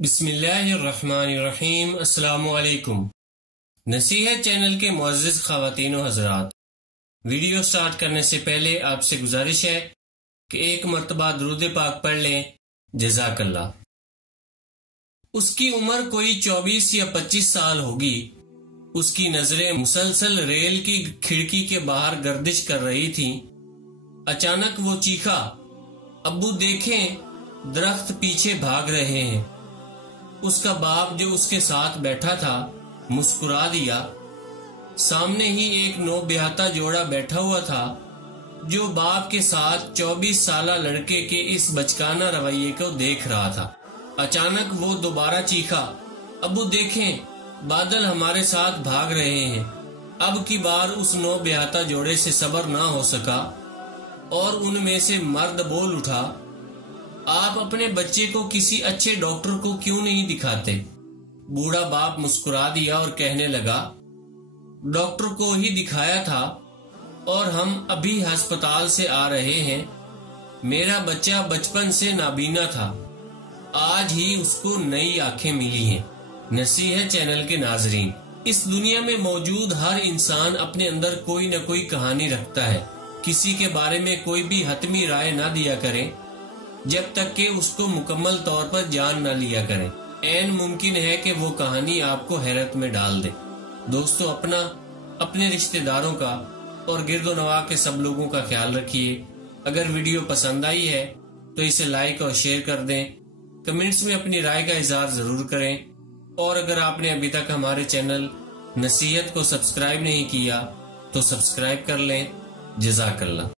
बिस्मिल्लाहिर्रहमानिर्रहीम। अस्सलामु अलैकुम। नसीहत चैनल के मुअज़्ज़िज़ ख़वातीन व हज़रात, वीडियो स्टार्ट करने से पहले आपसे गुजारिश है कि एक मरतबा दुरूद पाक पढ़ लें। जज़ाकल्लाह। उसकी उम्र कोई 24 या 25 साल होगी। उसकी नजरें मुसलसल रेल की खिड़की के बाहर गर्दिश कर रही थीं। अचानक वो चीखा, अब्बू देखें, दरख्त पीछे भाग रहे हैं। उसका बाप जो उसके साथ बैठा था मुस्कुरा दिया। सामने ही एक नौब्याहता जोड़ा बैठा हुआ था जो बाप के साथ 24 साला लड़के के इस बचकाना रवैये को देख रहा था। अचानक वो दोबारा चीखा, अब्बू देखें, बादल हमारे साथ भाग रहे हैं। अब की बार उस नौब्याहता जोड़े से सब्र ना हो सका और उनमें से मर्द बोल उठा, आप अपने बच्चे को किसी अच्छे डॉक्टर को क्यों नहीं दिखाते? बूढ़ा बाप मुस्कुरा दिया और कहने लगा, डॉक्टर को ही दिखाया था और हम अभी अस्पताल से आ रहे हैं। मेरा बच्चा बचपन से नाबीना था, आज ही उसको नई आंखें मिली हैं। नसीहत चैनल के नाजरीन, इस दुनिया में मौजूद हर इंसान अपने अंदर कोई न कोई कहानी रखता है। किसी के बारे में कोई भी हतमी राय ना दिया करें जब तक कि उसको मुकम्मल तौर पर जान न लिया करें। ऐन मुमकिन है कि वो कहानी आपको हैरत में डाल दे। दोस्तों, अपना, अपने रिश्तेदारों का और गिरदोनवा के सब लोगों का ख्याल रखिए। अगर वीडियो पसंद आई है तो इसे लाइक और शेयर कर दें। कमेंट्स में अपनी राय का इजहार जरूर करें और अगर आपने अभी तक हमारे चैनल नसीहत को सब्सक्राइब नहीं किया तो सब्सक्राइब कर लें। जज़ाकल्लाह।